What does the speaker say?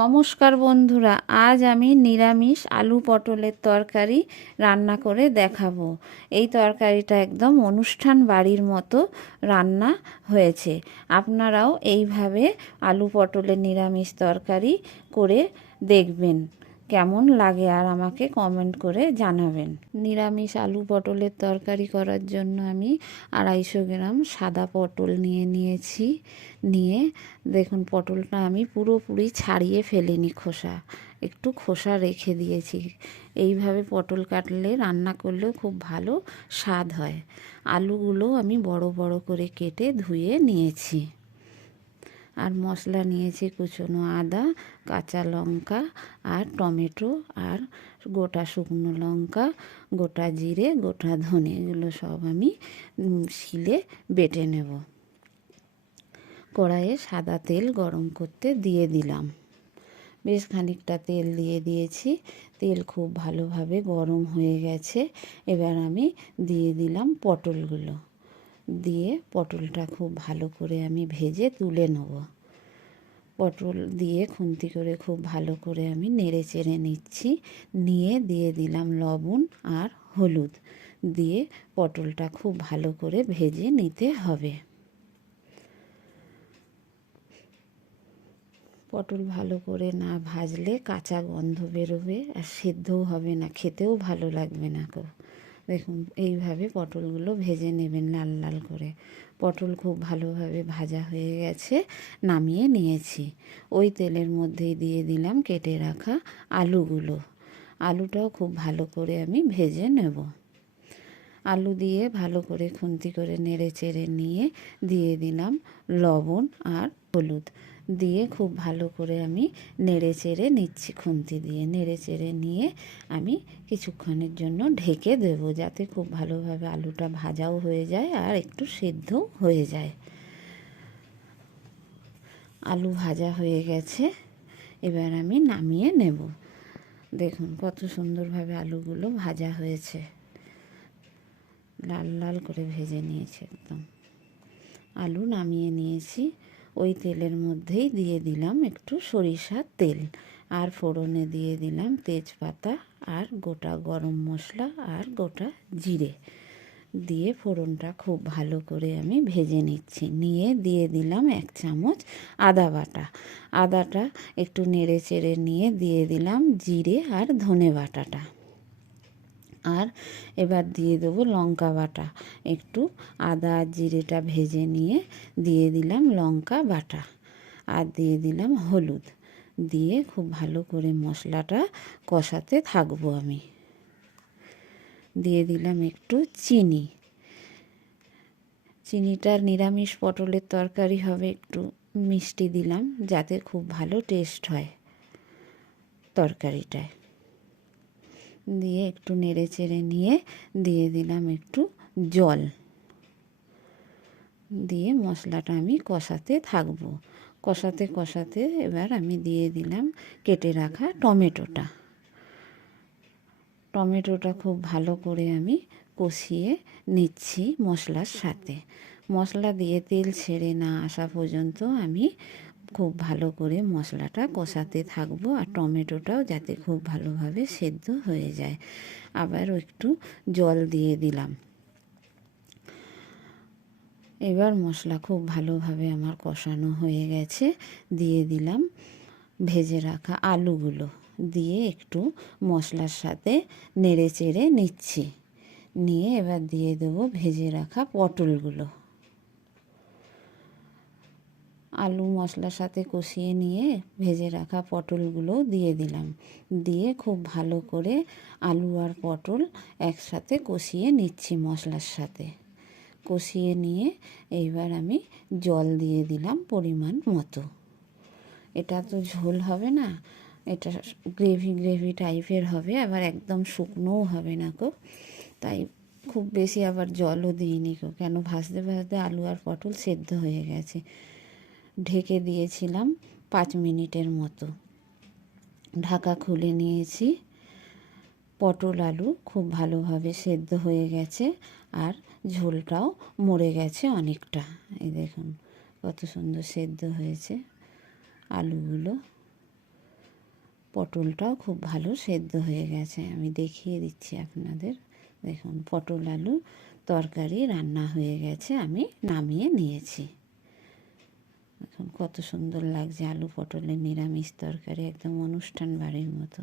নমস্কার বন্ধুরা, আজ আমি নিরামিষ আলু পটলের তরকারি রান্না করে দেখাবো। এই তরকারিটা একদম অনুষ্ঠান বাড়ির মতো রান্না হয়েছে। আপনারাও এইভাবে আলু পটলের নিরামিষ তরকারি করে দেখবেন, কেমন লাগে আর আমাকে কমেন্ট করে জানাবেন। নিরামিষ আলু পটলের তরকারি করার জন্য আমি 250 গ্রাম সাদা পটল নিয়েছি। নিয়ে দেখুন, পটলটা আমি পুরোপুরি ছাড়িয়ে ফেলিনি, একটু খোসা রেখে দিয়েছি। এইভাবে পটল কাটলে রান্না করলেও খুব ভালো স্বাদ হয়। আলুগুলো আমি বড় বড় করে কেটে ধুয়ে নিয়েছি। আর মশলা নিয়েছি কুচনো আদা, কাঁচা লঙ্কা আর টমেটো আর গোটা শুকনো লঙ্কা, গোটা জিরে, গোটা ধনে, এগুলো সব আমি শিলে বেটে নেব। কড়াইয়ে সাদা তেল গরম করতে দিয়ে দিলাম। বেশ খানিকটা তেল দিয়ে দিয়েছি। তেল খুব ভালোভাবে গরম হয়ে গেছে। এবার আমি দিয়ে দিলাম পটলগুলো। দিয়ে পটলটা খুব ভালো করে আমি ভেজে তুলে নেব। পটল দিয়ে খুন্তি করে খুব ভালো করে আমি নেড়ে চেড়ে নিচ্ছি। নিয়ে দিয়ে দিলাম লবণ আর হলুদ। দিয়ে পটলটা খুব ভালো করে ভেজে নিতে হবে। পটল ভালো করে না ভাজলে কাঁচা গন্ধ বেরোবে আর সেদ্ধও হবে না, খেতেও ভালো লাগবে না। দেখুন, এইভাবে পটলগুলো ভেজে নেবেন লাল লাল করে। পটল খুব ভালোভাবে ভাজা হয়ে গেছে, নামিয়ে নিয়েছি। ওই তেলের মধ্যেই দিয়ে দিলাম কেটে রাখা আলুগুলো। আলুটাও খুব ভালো করে আমি ভেজে নেব। আলু দিয়ে ভালো করে খুন্তি করে নেড়ে চেড়ে নিয়ে দিয়ে দিলাম লবণ আর হলুদ। দিয়ে খুব ভালো করে আমি নেড়ে চেড়ে নিচ্ছি। খুন্তি দিয়ে নেড়ে চেড়ে নিয়ে আমি কিছুক্ষণের জন্য ঢেকে দেব, যাতে খুব ভালোভাবে আলুটা ভাজাও হয়ে যায় আর একটু সেদ্ধও হয়ে যায়। আলু ভাজা হয়ে গেছে, এবার আমি নামিয়ে নেব। দেখুন কত সুন্দরভাবে আলুগুলো ভাজা হয়েছে, লাল লাল করে ভেজে নিয়েছি একদম। আলু নামিয়ে নিয়েছি। ওই তেলের মধ্যেই দিয়ে দিলাম একটু সরিষার তেল, আর ফোড়নে দিয়ে দিলাম তেজপাতা আর গোটা গরম মশলা আর গোটা জিরে। দিয়ে ফোড়নটা খুব ভালো করে আমি ভেজে নিচ্ছি। নিয়ে দিয়ে দিলাম 1 চামচ আদা বাটা। আদাটা একটু নেড়ে চেড়ে নিয়ে দিয়ে দিলাম জিরে আর ধনে বাটাটা। আর এবার দিয়ে দেবো লঙ্কা বাটা। একটু আদা আর জিরেটা ভেজে নিয়ে দিয়ে দিলাম লঙ্কা বাটা আর দিয়ে দিলাম হলুদ। দিয়ে খুব ভালো করে মশলাটা কষাতে থাকবো আমি। দিয়ে দিলাম একটু চিনি। চিনিটার নিরামিষ পটলের তরকারি হবে, একটু মিষ্টি দিলাম যাতে খুব ভালো টেস্ট হয় তরকারিটায়। দিয়ে একটু নেড়ে চেড়ে নিয়ে দিয়ে দিলাম একটু জল। দিয়ে মশলাটা আমি কষাতে থাকবো। কষাতে কষাতে এবার আমি দিয়ে দিলাম কেটে রাখা টমেটোটা। টমেটোটা খুব ভালো করে আমি কষিয়ে নিচ্ছি মশলার সাথে। মশলা দিয়ে তেল ছেড়ে না আসা পর্যন্ত আমি খুব ভালো করে মশলাটা কষাতে থাকবো, আর টমেটোটাও যাতে খুব ভালোভাবে সেদ্ধ হয়ে যায়। আবার একটু জল দিয়ে দিলাম। এবার মশলা খুব ভালোভাবে আমার কষানো হয়ে গেছে। দিয়ে দিলাম ভেজে রাখা আলুগুলো। দিয়ে একটু মশলার সাথে নেড়ে চেড়ে নিচ্ছি। নিয়ে এবার দিয়ে দেবো ভেজে রাখা পটলগুলো। আলু মশলার সাথে কষিয়ে নিয়ে ভেজে রাখা পটলগুলো দিয়ে দিলাম। দিয়ে খুব ভালো করে আলু আর পটল একসাথে কষিয়ে নিচ্ছি মশলার সাথে। কষিয়ে নিয়ে এইবার আমি জল দিয়ে দিলাম পরিমাণ মতো। এটা তো ঝোল হবে না, এটা গ্রেভি গ্রেভি টাইপের হবে, আবার একদম শুকনোও হবে না গো। তাই খুব বেশি আবার জলও দিইনি গো, কেন ভাজতে ভাজতে আলু আর পটল সেদ্ধ হয়ে গেছে। ঢেকে দিয়েছিলাম 5 মিনিটের মতো। ঢাকা খুলে নিয়েছি। পটল আলু খুব ভালোভাবে সেদ্ধ হয়ে গেছে আর ঝোলটাও মরে গেছে অনেকটা। এই দেখুন কত সুন্দর সেদ্ধ হয়েছে আলুগুলো। পটলটাও খুব ভালো সেদ্ধ হয়ে গেছে। আমি দেখিয়ে দিচ্ছি আপনাদের। দেখুন পটল আলু তরকারি রান্না হয়ে গেছে, আমি নামিয়ে নিয়েছি। এখন কত সুন্দর লাগছে আলু পটলের নিরামিষ তরকারি, একদম অনুষ্ঠান বাড়ির মতো।